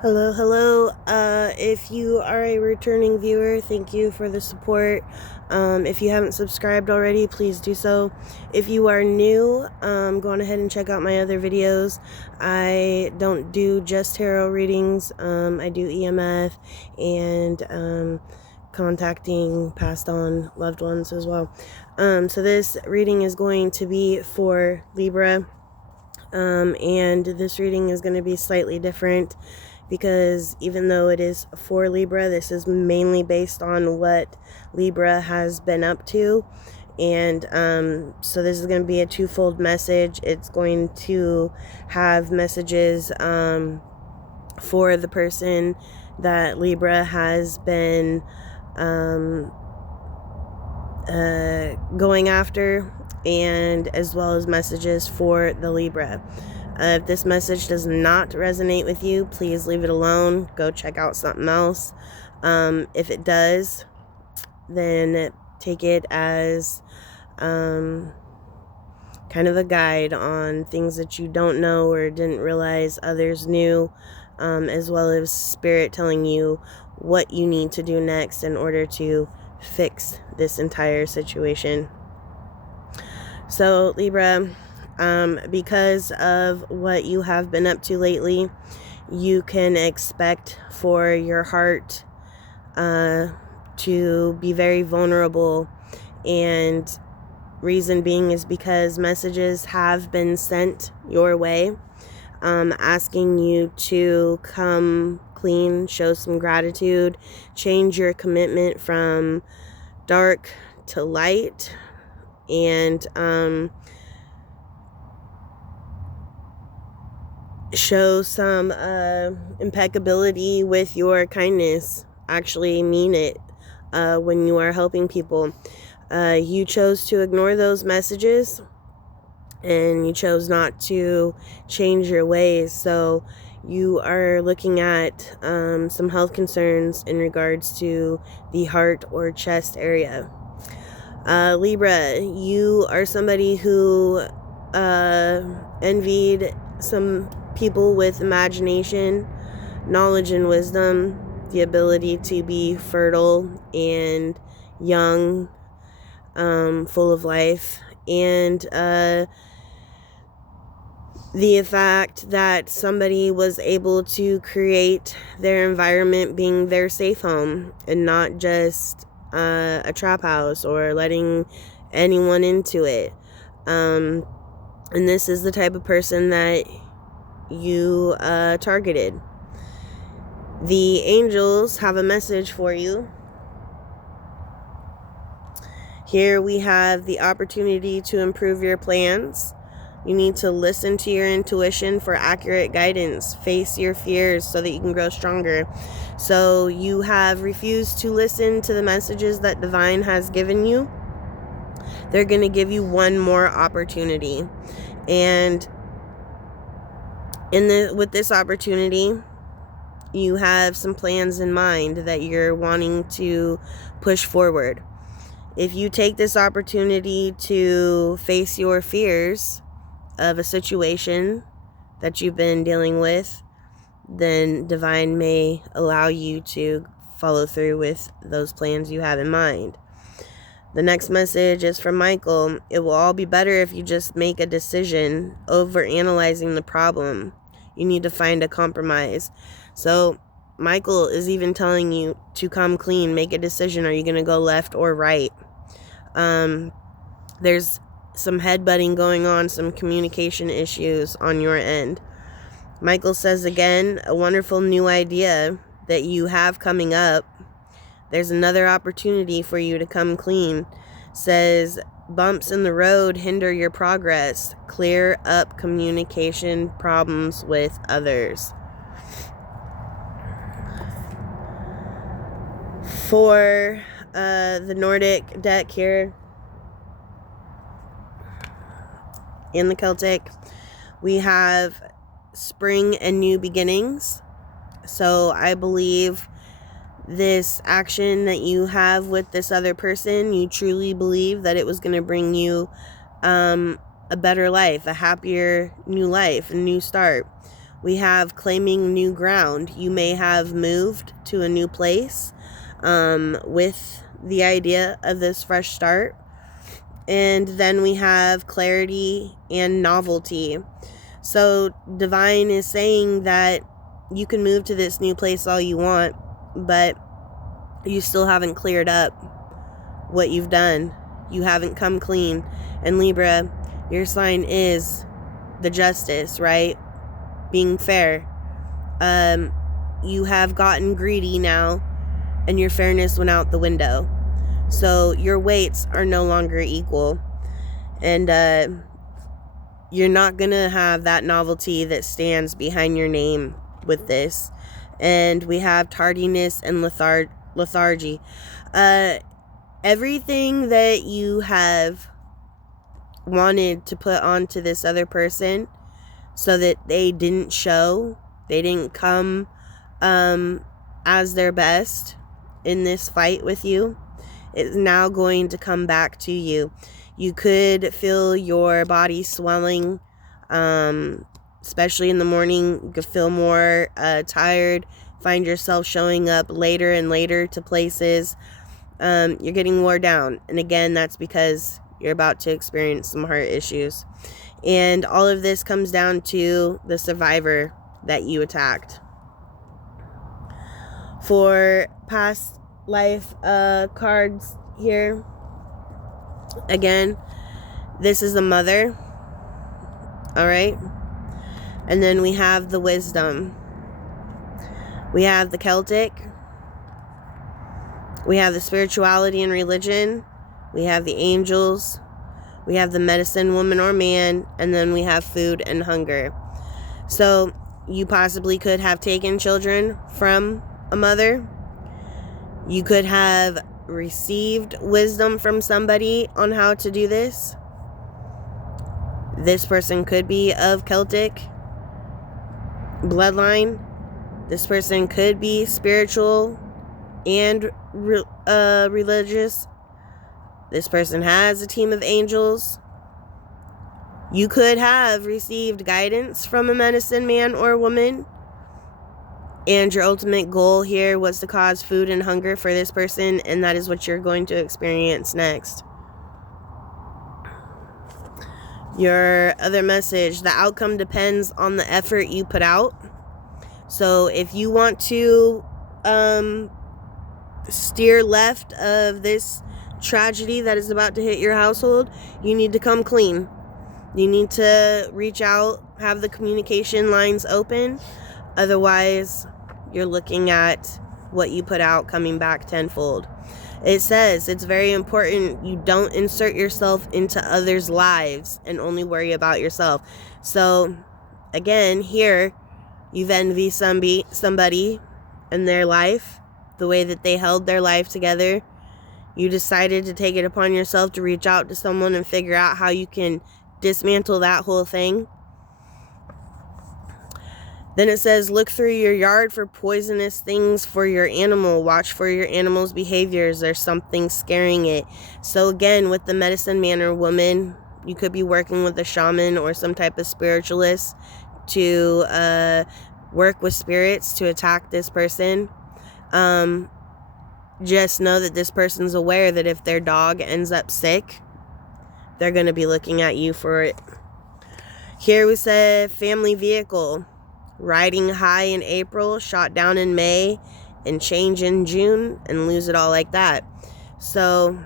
Hello, hello. If you are a returning viewer, thank you for the support. If you haven't subscribed already, please do so. If you are new, go on ahead and check out my other videos. I don't do just tarot readings. I do EMF and contacting passed on loved ones as well. So this reading is going to be for Libra. And this reading is going to be slightly different because even though it is for Libra, this is mainly based on what Libra has been up to. And so this is going to be a twofold message. It's going to have messages for the person that Libra has been going after, and as well as messages for the Libra. If this message does not resonate with you, please leave it alone. Go check out something else. If it does, then take it as kind of a guide on things that you don't know or didn't realize others knew, as well as spirit telling you what you need to do next in order to fix this entire situation. So Libra, because of what you have been up to lately, you can expect for your heart to be very vulnerable, and reason being is because messages have been sent your way, asking you to come clean, show some gratitude, change your commitment from dark to light, and show some impeccability with your kindness. Actually mean it when you are helping people. You chose to ignore those messages, and you chose not to change your ways. So you are looking at some health concerns in regards to the heart or chest area. Libra, you are somebody who envied some people with imagination, knowledge, and wisdom, the ability to be fertile and young, full of life, and the fact that somebody was able to create their environment being their safe home and not just a trap house or letting anyone into it. And this is the type of person that you targeted. The angels have a message for you. Here we have the opportunity to improve your plans. You need to listen to your intuition for accurate guidance. Face your fears so that you can grow stronger. So you have refused to listen to the messages that Divine has given you. They're going to give you one more opportunity. And with this opportunity, you have some plans in mind that you're wanting to push forward. If you take this opportunity to face your fears of a situation that you've been dealing with, then Divine may allow you to follow through with those plans you have in mind. The next message is from Michael. It will all be better if you just make a decision over analyzing the problem. You need to find a compromise. So Michael is even telling you to come clean, make a decision. Are you going to go left or right? There's some headbutting going on, some communication issues on your end. Michael says again, a wonderful new idea that you have coming up. There's another opportunity for you to come clean. Says bumps in the road hinder your progress. Clear up communication problems with others. For the Nordic deck here, in the Celtic, we have spring and new beginnings. So I believe this action that you have with this other person, you truly believe that it was going to bring you a better life, a happier new life, a new start. We have claiming new ground. You may have moved to a new place with the idea of this fresh start. And then we have clarity and novelty. So Divine is saying that you can move to this new place all you want, but you still haven't cleared up what you've done. You haven't come clean. And Libra, your sign is the justice, right? Being fair. You have gotten greedy now, and your fairness went out the window. So your weights are no longer equal. And you're not going to have that novelty that stands behind your name with this. And we have tardiness and lethargy. Everything that you have wanted to put onto this other person so that they didn't show, they didn't come as their best in this fight with you, is now going to come back to you. You could feel your body swelling, especially in the morning. You could feel more tired, find yourself showing up later and later to places. You're getting wore down. And again, that's because you're about to experience some heart issues. And all of this comes down to the survivor that you attacked. For past life cards here, again, this is the mother. All right. And then we have the wisdom. We have the Celtic. We have the spirituality and religion. We have the angels. We have the medicine woman or man. And then we have food and hunger. So you possibly could have taken children from a mother. You could have received wisdom from somebody on how to do this. This person could be of Celtic bloodline. This person could be spiritual and religious. This person has a team of angels. You could have received guidance from a medicine man or woman. And your ultimate goal here was to cause food and hunger for this person. And that is what you're going to experience next. Your other message, the outcome depends on the effort you put out. So if you want to steer left of this tragedy that is about to hit your household, you need to come clean. You need to reach out, have the communication lines open. Otherwise, you're looking at what you put out coming back tenfold. It says it's very important you don't insert yourself into others' lives and only worry about yourself. So, again, here, you've envied somebody in their life, the way that they held their life together. You decided to take it upon yourself to reach out to someone and figure out how you can dismantle that whole thing. Then it says, look through your yard for poisonous things for your animal. Watch for your animal's behaviors. There's something scaring it. So again, with the medicine man or woman, you could be working with a shaman or some type of spiritualist to work with spirits to attack this person. Just know that this person's aware that if their dog ends up sick, they're going to be looking at you for it. Here we said family vehicle. Riding high in April, shot down in May, and change in June, and lose it all like that. So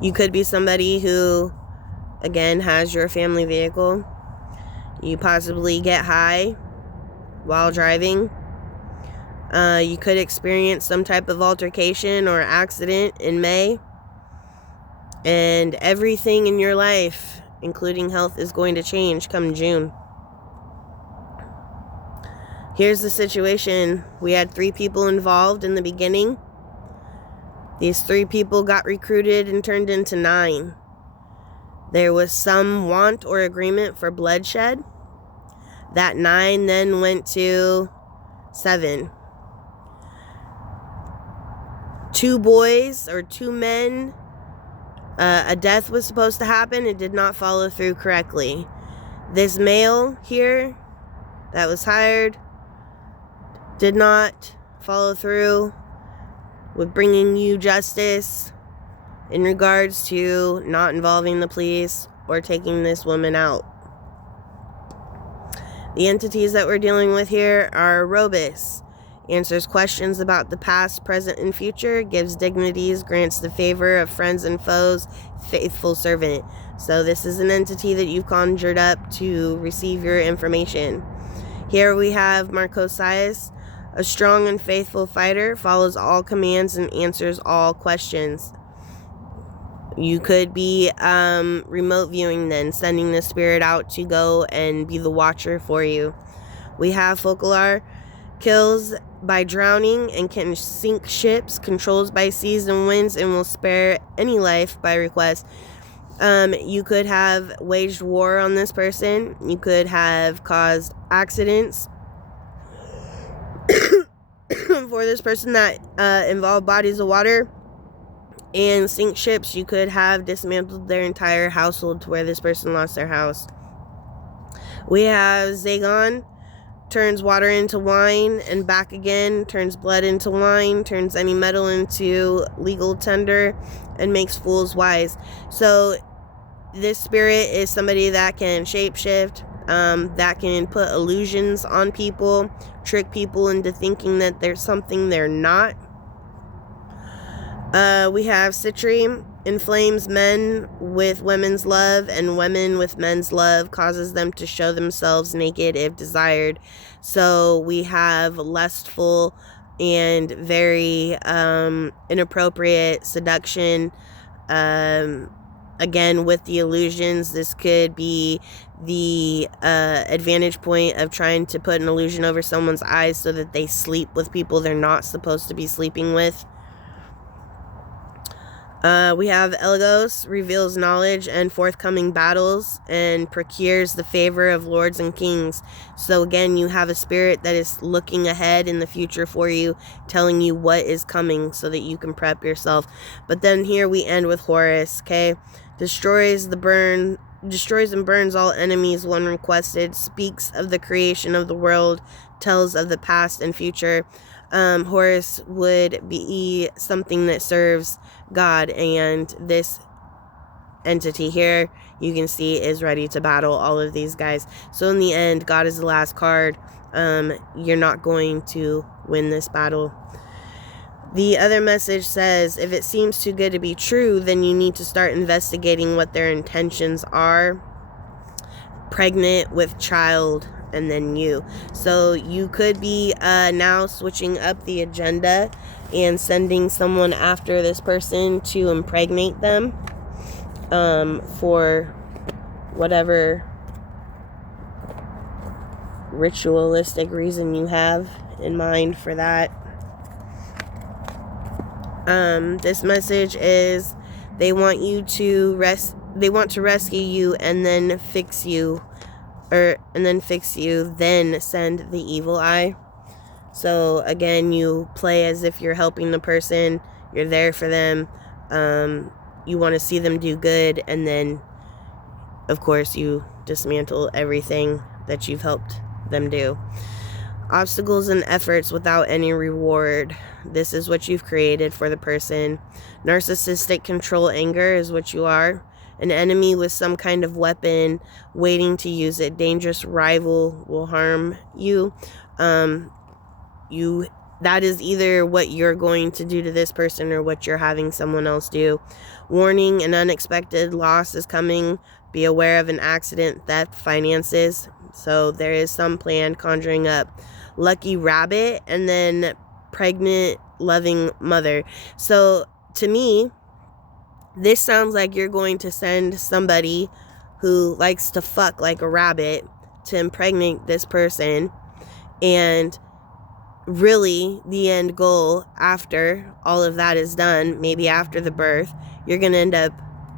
you could be somebody who, again, has your family vehicle. You possibly get high while driving. You could experience some type of altercation or accident in May. And everything in your life, including health, is going to change come June. Here's the situation. We had 3 people involved in the beginning. These 3 people got recruited and turned into 9. There was some want or agreement for bloodshed. That 9 then went to 7. 2 boys or 2 men. A death was supposed to happen. It did not follow through correctly. This male here that was hired did not follow through with bringing you justice in regards to not involving the police or taking this woman out. The entities that we're dealing with here are robust, answers questions about the past, present, and future, gives dignities, grants the favor of friends and foes, faithful servant. So this is an entity that you've conjured up to receive your information. Here we have Marcosias, a strong and faithful fighter, follows all commands and answers all questions. You could be remote viewing then, sending the spirit out to go and be the watcher for you. We have Focalar, kills by drowning and can sink ships, controls by seas and winds, and will spare any life by request. You could have waged war on this person. You could have caused accidents for this person that involve bodies of water and sink ships. You could have dismantled their entire household to where this person lost their house. We have Zagon, turns water into wine and back again, turns blood into wine, turns any metal into legal tender, and makes fools wise. So this spirit is somebody that can shapeshift, that can put illusions on people, trick people into thinking that there's something they're not. We have Citri, inflames men with women's love, and women with men's love, causes them to show themselves naked if desired. So we have lustful and very inappropriate seduction. Again, with the illusions, this could be the advantage point of trying to put an illusion over someone's eyes so that they sleep with people they're not supposed to be sleeping with. We have Elagos, reveals knowledge and forthcoming battles and procures the favor of lords and kings. So again, you have a spirit that is looking ahead in the future for you, telling you what is coming so that you can prep yourself. But then here we end with Horus, okay? Destroys and burns all enemies one requested, speaks of the creation of the world, tells of the past and future. Horus would be something that serves God, and this entity here, you can see, is ready to battle all of these guys. So in the end, God is the last card. You're not going to win this battle. The other message says, if it seems too good to be true, then you need to start investigating what their intentions are. Pregnant with child, and then you. So you could be now switching up the agenda and sending someone after this person to impregnate them for whatever ritualistic reason you have in mind for that. This message is they want to rescue you and then fix you, then send the evil eye. So again, you play as if you're helping the person, you're there for them, you want to see them do good, and then of course you dismantle everything that you've helped them do. Obstacles and efforts without any reward. This is what you've created for the person. Narcissistic control anger is what you are. An enemy with some kind of weapon waiting to use it. Dangerous rival will harm you. That is either what you're going to do to this person or what you're having someone else do. Warning, an unexpected loss is coming. Be aware of an accident, theft, finances. So there is some plan conjuring up. Lucky rabbit, and then pregnant, loving mother. So to me, this sounds like you're going to send somebody who likes to fuck like a rabbit to impregnate this person. And really, the end goal after all of that is done, maybe after the birth, you're going to end up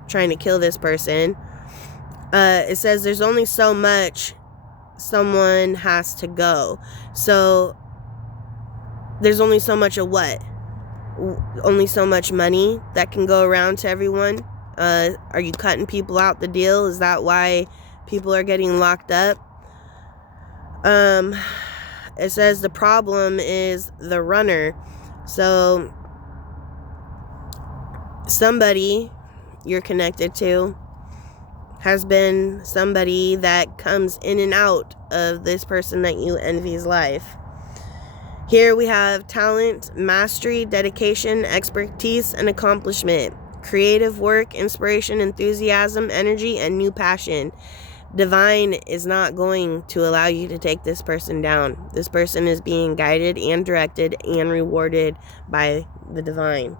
trying to kill this person. It says there's only so much someone has to go. So there's only so much of what? Only so much money that can go around to everyone. Are you cutting people out the deal? Is that why people are getting locked up? It says the problem is the runner. So somebody you're connected to has been somebody that comes in and out of this person that you envy's life. Here we have talent, mastery, dedication, expertise, and accomplishment. Creative work, inspiration, enthusiasm, energy, and new passion. Divine is not going to allow you to take this person down. This person is being guided and directed and rewarded by the divine.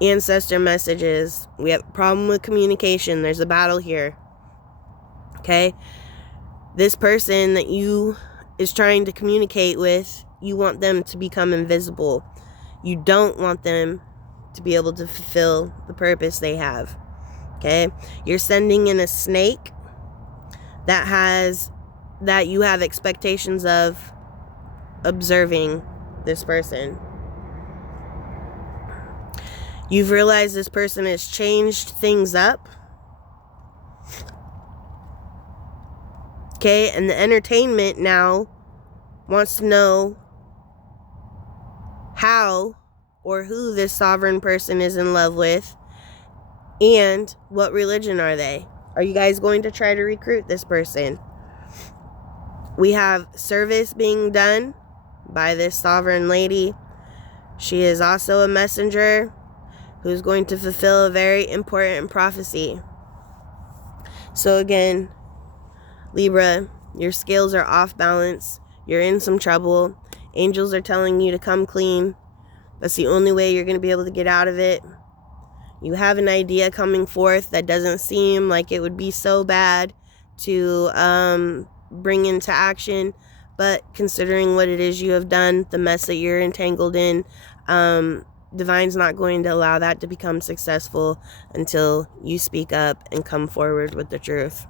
Ancestor messages. We have a problem with communication. There's a battle here. Okay? This person that you is trying to communicate with, you want them to become invisible. You don't want them to be able to fulfill the purpose they have. Okay? You're sending in a snake that you have expectations of observing this person. You've realized this person has changed things up. Okay, and the entertainment now wants to know how or who this sovereign person is in love with and what religion are they. Are you guys going to try to recruit this person? We have service being done by this sovereign lady. She is also a messenger who's going to fulfill a very important prophecy. So again, Libra, your scales are off balance. You're in some trouble. Angels are telling you to come clean. That's the only way you're going to be able to get out of it. You have an idea coming forth that doesn't seem like it would be so bad to bring into action. But considering what it is you have done, the mess that you're entangled in, Divine's not going to allow that to become successful until you speak up and come forward with the truth.